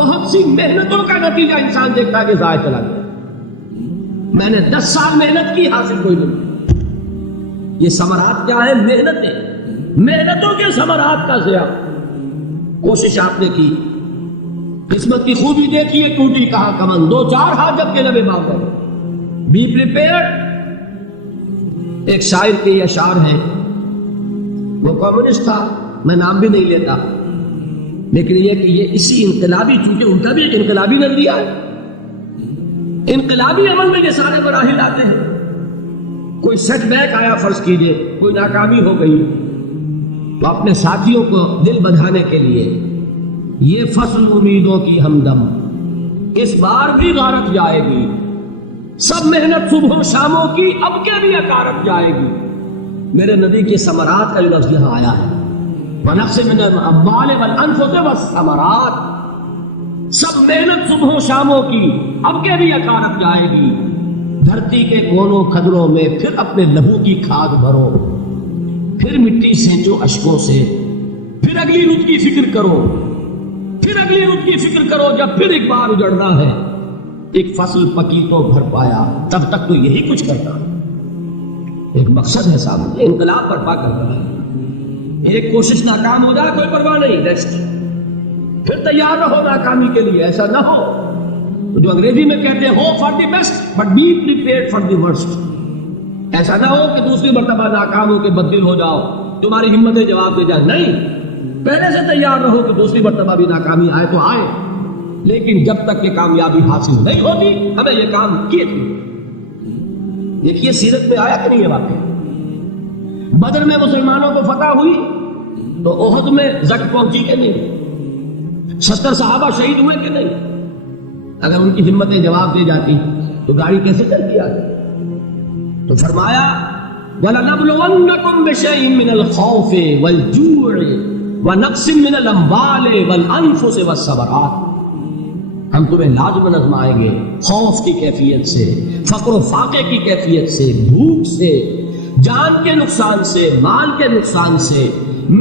بہت سی محنتوں کا نتیجہ انسان دیکھتا ہے کہ ضائع چلا گیا. میں نے 10 سال محنت کی، حاصل کوئی نہیں. یہ ثمرات کیا ہے؟ محنتوں کے ثمرات کا ضیاع. کوشش آپ نے کی، قسمت کی خوبی دیکھی ہے، ٹوٹی کہاں کمن، 2-4 ہاتھ جب کے لبے باغ گئے. Be prepared. ایک شاعر کے یہ اشعار ہیں، وہ کمیونسٹ تھا، میں نام بھی نہیں لیتا، لیکن یہ کہ یہ اسی انقلابی، چونکہ ان کا بھی ایک انقلابی نظریہ ہے، انقلابی عمل میں یہ سارے مراحل آتے ہیں. کوئی سیٹ بیک آیا فرض کیجئے، کوئی ناکامی ہو گئی، تو اپنے ساتھیوں کو دل بندھانے کے لیے یہ فصل امیدوں کی ہمدم اس بار بھی غارت جائے گی، سب محنت صبح و شاموں کی اب کے بھی اکارت جائے گی. میرے نبی کے ثمرات کا جو لفظ یہاں آیا ہے، وَنَقْصٍ مِّنَ الْأَمْوَالِ وَالْأَنفُسِ وَالثَّمَرَاتِ، سب محنت صبح و شاموں کی اب کے بھی اکارت جائے گی. دھرتی کے کونوں کھدروں میں پھر اپنے لہو کی کھاد بھرو، پھر مٹی سینچو اشکوں سے، پھر اگلی رت کی فکر کرو، پھر اگلی رت کی فکر کرو. جب پھر ایک بار اجڑنا ہے، ایک فصل پکی تو بھر پایا، تب تک تو یہی کچھ کرنا. ایک مقصد ہے سامنے، انقلاب برپا کرنا ہے. ایک کوشش ناکام ہو جائے کوئی پرواہ نہیں، ریسٹ. پھر تیار رہو ناکامی کے لیے. ایسا نہ ہو جو انگریزی میں کہتے ہیں hope for the best but be prepared for the worst. ایسا نہ ہو کہ دوسری مرتبہ ناکام ہو کے بددل ہو جاؤ، تمہاری ہمتیں جواب دے جائے. نہیں، پہلے سے تیار رہو کہ دوسری مرتبہ بھی ناکامی آئے تو آئے، لیکن جب تک کہ کامیابی حاصل نہیں ہوتی ہمیں یہ کام کیے تھے. دیکھیے سیرت میں آیا کہ نہیں ہے واقعہ. بدر میں مسلمانوں کو فتح ہوئی تو احد میں زٹ پہنچی کہ نہیں؟ 70 صحابہ شہید ہوئے کہ نہیں؟ اگر ان کی ہمتیں جواب دے جاتی تو گاڑی کیسے چلتی آگے؟ تو فرمایا وَلَنَبْلُوَنَّكُمْ بِشَيْءٍ مِّنَ الْخَوْفِ وَالْجُوعِ وَنَقْصٍ مِّنَ الْأَمْوَالِ وَالْأَنفُسِ وَالثَّمَرَاتِ. ہم تمہیں لازم آزمائیں گے، خوف کی کیفیت سے، فقر و فاقے کی کیفیت سے، بھوک سے، جان کے نقصان سے، مال کے نقصان سے،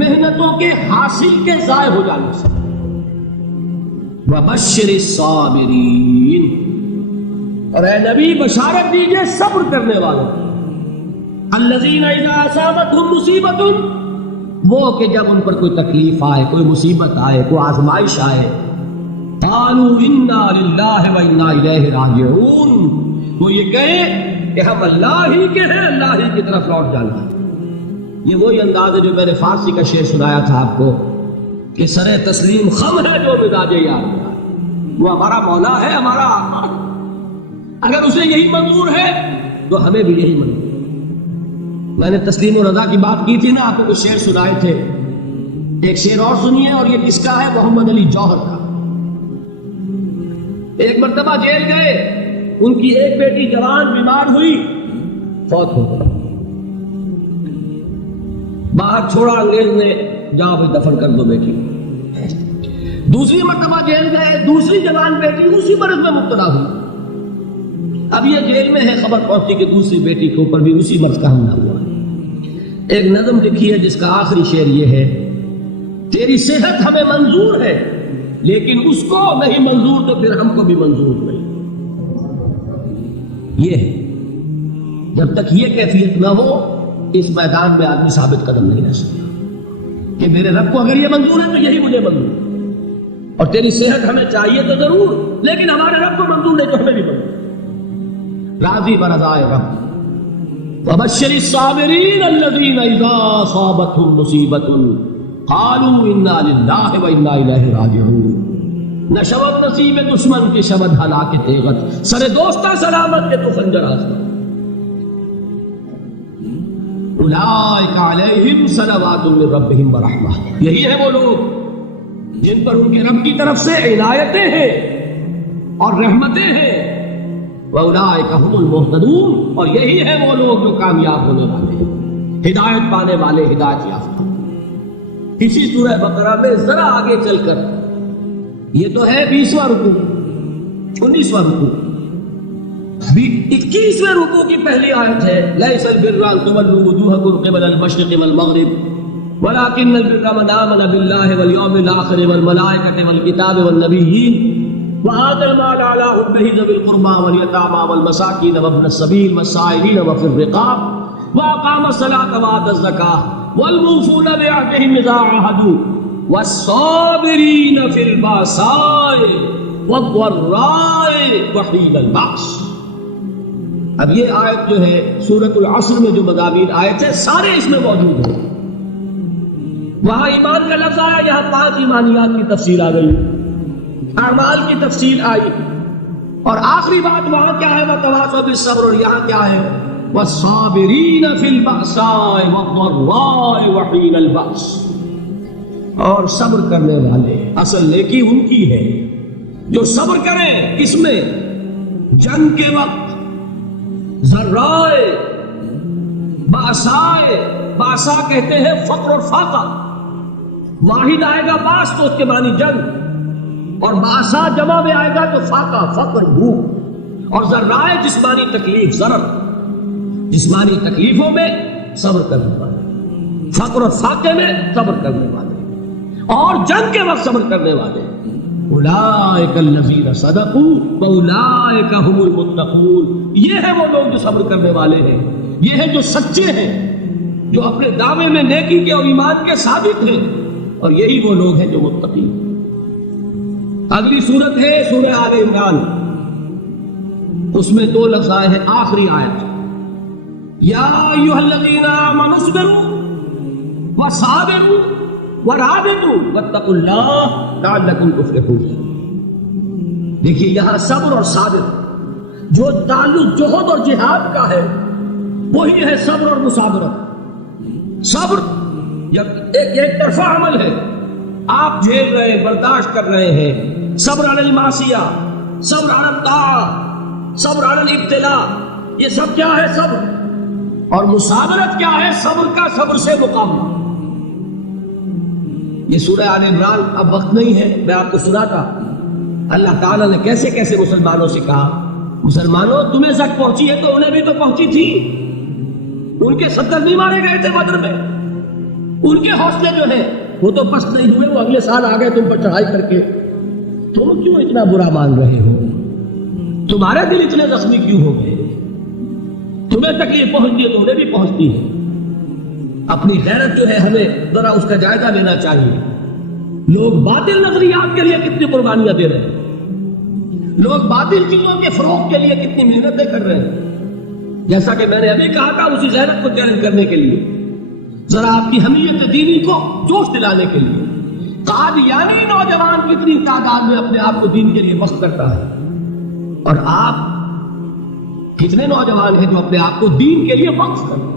محنتوں کے حاصل کے ضائع ہو جانے سے. وَبَشِّرِ الصَّابِرِينَ، اور اے نبی بشارت دیجئے صبر کرنے والوں. الَّذِينَ إِذَا أَصَابَتْهُمْ مُصِيبَةٌ، وہ کہ جب ان پر کوئی تکلیف آئے، کوئی مصیبت آئے، کوئی آزمائش آئے، قالوا انا للہ و انا الیہ راجعون، وہ یہ کہیں کہ ہم اللہ ہی کے ہیں، اللہ ہی کی طرف لوٹ جانا. یہ وہی انداز ہے جو میں نے فارسی کا شعر سنایا تھا آپ کو کہ سر تسلیم خم ہے جو مزاج یار، وہ ہمارا مولا ہے، ہمارا آقا. اگر اسے یہی منظور ہے تو ہمیں بھی یہی منظور. میں نے تسلیم و رضا کی بات کی تھی نا، آپ کو کچھ شعر سنائے تھے. ایک شعر اور سنیے، اور یہ کس کا ہے؟ محمد علی جوہر کا. ایک مرتبہ جیل گئے، ان کی ایک بیٹی جوان بیمار ہوئی، فوت ہو گئی. باہر چھوڑا انگریز نے، جاؤ بھی دفن کر دو بیٹی. دوسری مرتبہ جیل گئے، دوسری جوان بیٹی اسی مرض میں مبتلا ہوئی. اب یہ جیل میں ہے، خبر پہنچی کہ دوسری بیٹی کے اوپر بھی اسی مرض کا حملہ ہوا. ایک نظم لکھی ہے جس کا آخری شعر یہ ہے: تیری صحت ہمیں منظور ہے لیکن اس کو نہیں منظور تو پھر ہم کو بھی منظور نہیں. یہ ہے، جب تک یہ کیفیت نہ ہو اس میدان میں آدمی ثابت قدم نہیں رہ سکتا کہ میرے رب کو اگر یہ منظور ہے تو یہی مجھے منظور ہے. اور تیری صحت ہمیں چاہیے تو ضرور، لیکن ہمارے رب کو منظور نہیں تو ہمیں بھی منظور. راضی برضائے رب. وبشر الصابرین الذین اذا اصابتهم مصیبۃ قالوا انا للہ و انا الیہ راجعون. نہ شود نصیب دشمن کی شود ہلاک تیغت، سر دوستہ سلامت کے تو خنجر آزما. اولئک علیہم صلوات من ربہم ورحمہ، یہی ہے وہ لوگ جن پر ان کے رب کی طرف سے عنایتیں ہیں اور رحمتیں ہیں. وَأُولَٰئِكَ هُمُ الْمُهْتَدُونَ، اور یہی ہے وہ لوگ جو کامیاب ہونے والے ہیں، ہدایت پانے والے، ہدایت یافتہ. اسی سورہ بقرہ میں ذرا آگے چل کر، یہ تو ہے 20واں رکوع، 19واں رکوع، 21ویں رکوع کی پہلی آیت ہے: لَيْسَ الْبِرُّ أَن تُوَلُّوا وُجُوهَكُمْ قِبَلَ الْمَشْرِقِ وَالْمَغْرِبِ ولكن البر من آمن بالله واليوم الآخر والملائكة والكتاب والنبيين وآتى المال على حبه ذوي القربى واليتامى والمساكين وابن السبيل والسائلين وفي الرقاب وأقام الصلاة وآتى الزكاة والموفون بعهدهم إذا عاهدوا والصابرين في البأساء والضراء وحين البأس. اب یہ آیت جو ہے سورۃ العصر میں جو مضامین آیت ہے سارے اس میں موجود ہیں. وہاں ایمان کا لفظ آیا, یہاں 5 ایمانیات کی تفصیل آ گئی, اعمال کی تفصیل آئی, اور آخری بات وہاں کیا ہے وتواصوا بالصبر, اور یہاں کیا ہے والصابرین فی البأساء والضراء وحین البأس, اور صبر کرنے والے. اصل نیکی ان کی ہے جو صبر کریں کس میں, جنگ کے وقت, ذرائے, باسائے, باسا کہتے ہیں فقر اور فاقہ, واحد آئے گا باس تو اس کے معنی جنگ, اور باسا جمع میں آئے گا تو فاقہ فقر بھوک, اور ذرائے جسمانی تکلیف ضرر, جسمانی تکلیفوں میں صبر کرنے والے, فقر اور فاقے میں صبر کرنے والے, اور جنگ کے وقت صبر کرنے والے. اولئک الذین صدقوا واولئک هم المتقون, یہ ہے وہ لوگ جو صبر کرنے والے ہیں, یہ ہے جو سچے ہیں, جو اپنے دعوے میں نیکی کے اور ایمان کے ثابت ہیں, اور یہی وہ لوگ ہیں جو متقی. اگلی سورت ہے سورہ آل عمران, اس میں 2 لفظ آئے ہیں آخری آیت, یا ایھا الذین آمنوا اصبروا وصابروا ورابطوا واتقوا اللہ لعلکم تفلحون. دیکھیے یہاں صبر اور صابر جو تعلق جہاد اور جہاد کا ہے وہی ہے صبر اور مصابرت. صبر ایک طرفہ عمل ہے, آپ جھیل رہے ہیں, برداشت کر رہے ہیں, صبر علی المعصیہ, صبر علی الطاعہ, صبر علی الابتلاء, یہ سب کیا ہے صبر. اور مصابرت کیا ہے صبر کا, صبر سے مقابلہ. یہ سورہ آل عمران, اب وقت نہیں ہے, میں آپ کو سناتا اللہ تعالیٰ نے کیسے کیسے مسلمانوں سے کہا, مسلمانوں تمہیں زک پہنچی ہے تو انہیں بھی تو پہنچی تھی, ان کے 70 نہیں مارے گئے تھے بدر میں, ان کے حوصلے جو ہیں وہ تو پست نہیں ہوئے, وہ اگلے سال آ گئے تم پر چڑھائی کر کے, تم کیوں اتنا برا مان رہے ہو, تمہارے دل اتنے زخمی کیوں ہو گئے, تمہیں تکلیف پہنچتی ہے تو انہیں بھی پہنچتی ہے. اپنی غیرت جو ہے ہمیں ذرا اس کا جائزہ لینا چاہیے. لوگ باطل نظریات کے لیے کتنی قربانیاں دے رہے ہیں, لوگ باطل چیزوں کے فروغ کے لیے کتنی محنتیں کر رہے ہیں. جیسا کہ میں نے ابھی کہا تھا اسی غیرت کو چیلنج کرنے کے لیے, ذرا آپ کی حمیت دینی کو جوش دلانے کے لیے, قادیانی نوجوان کتنی تعداد میں اپنے آپ کو دین کے لیے وقف کرتا ہے, اور آپ کتنے نوجوان ہیں جو اپنے آپ کو دین کے لیے وقف کرتے ہیں,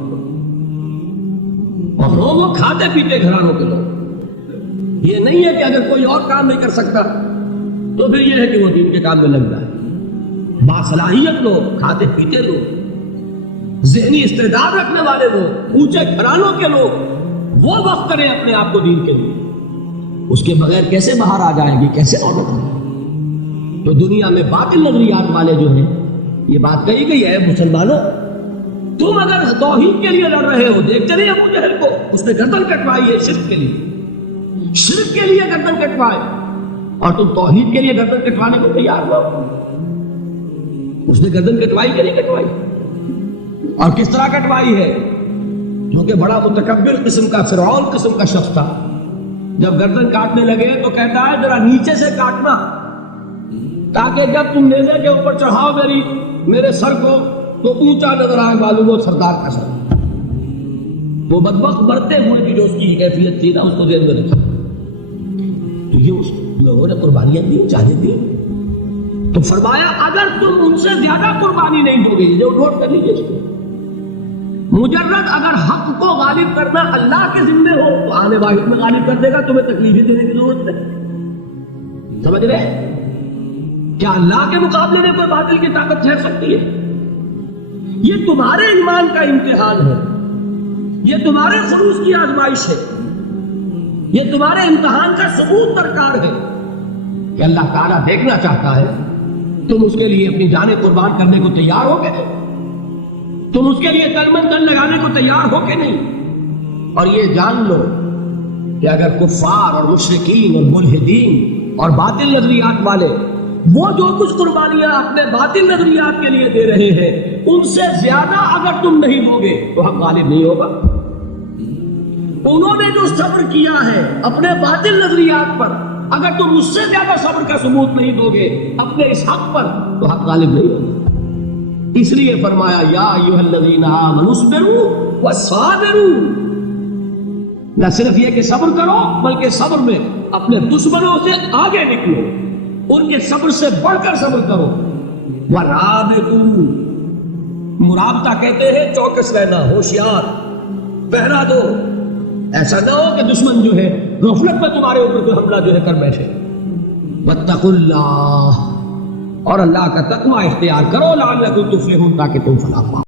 اور وہ کھاتے پیتے گھرانوں کے لوگ. یہ نہیں ہے کہ اگر کوئی اور کام نہیں کر سکتا تو پھر یہ ہے کہ وہ دین کے کام میں لگ جائے. باصلاحیت لوگ, کھاتے پیتے لوگ, ذہنی استعداد رکھنے والے لوگ, اونچے گھرانوں کے لوگ, وہ وقت کریں اپنے آپ کو دین کے لیے. اس کے بغیر کیسے باہر آ جائیں گے, کیسے عورت آئیں گے. تو دنیا میں باطل نظریات والے جو ہیں, یہ بات کہی گئی ہے مسلمانوں, تم اگر توحید کے لیے لڑ رہے ہو, دیکھتے نہیں ابو جہل کو, اس نے گردن کٹوائی ہے شرک کے لیے, شرک کے لیے گردن کٹوائے, اور تم توحید کے لیے گردن کٹوانے کو تیار ہو. اس نے گردن کٹوائی کہ نہیں کٹوائی, اور کس طرح کٹوائی ہے, کیونکہ بڑا متکبر قسم کا, فرعون قسم کا شخص تھا. جب گردن کاٹنے لگے تو کہتا ہے ذرا نیچے سے کاٹنا, تاکہ جب تم نیزے کے اوپر چڑھاؤ میرے سر کو تو اونچا نظر آئے, معلوم ہو سردار کا سر. وہ بدبخت بڑھتے ہوئے کی جو اس کی کیفیت تھی نا, اس کو ذہن میں رکھی. تو یہ اس لوگوں نے قربانیاں دی, جانیں دی. تو فرمایا اگر تم ان سے زیادہ قربانی نہیں دو گے, جو نوٹ کر لیجیے اس کو, مجرد اگر حق کو غالب کرنا اللہ کے ذمے ہو تو آنے واحد میں غالب کر دے گا, تمہیں تکلیفیں دینے کی ضرورت نہیں. سمجھ رہے؟ کیا اللہ کے مقابلے میں کوئی باطل کی طاقت ٹھہر سکتی ہے؟ یہ تمہارے ایمان کا امتحان ہے, یہ تمہارے خلوص کی آزمائش ہے, یہ تمہارے امتحان کا ثبوت درکار ہے کہ اللہ تعالیٰ دیکھنا چاہتا ہے تم اس کے لیے اپنی جانیں قربان کرنے کو تیار ہو کہ نہیں, تم اس کے لیے تن من دن لگانے کو تیار ہو کہ نہیں. اور یہ جان لو کہ اگر کفار اور مشرکین اور ملحدین اور باطل نظریات والے وہ جو کچھ قربانیاں اپنے باطل نظریات کے لیے دے رہے ہیں ان سے زیادہ اگر تم نہیں دو گے تو حق غالب نہیں ہوگا. انہوں نے جو صبر کیا ہے اپنے باطل نظریات پر، اگر تم اس سے زیادہ صبر کا ثبوت نہیں دو گے اپنے اس حق پر تو حق غالب نہیں ہوگا. اس لیے فرمایا یا ایھا الذین آمنوا اصبروا وصابروا، نہ صرف یہ کہ صبر کرو بلکہ صبر میں اپنے دشمنوں سے آگے نکلو، ان کے صبر سے بڑھ کر صبر کرو. ورابطوا، مرابطہ کہتے ہیں چوکس رہنا، ہوشیار، پہرا دو. ایسا نہ ہو کہ دشمن جو ہے غفلت میں تمہارے اوپر کوئی حملہ جو ہے کر بیٹھے. واتقوا اللہ، اور اللہ کا تقوی اختیار کرو لعلکم تفلحون، تاکہ تم فلاح پاؤ.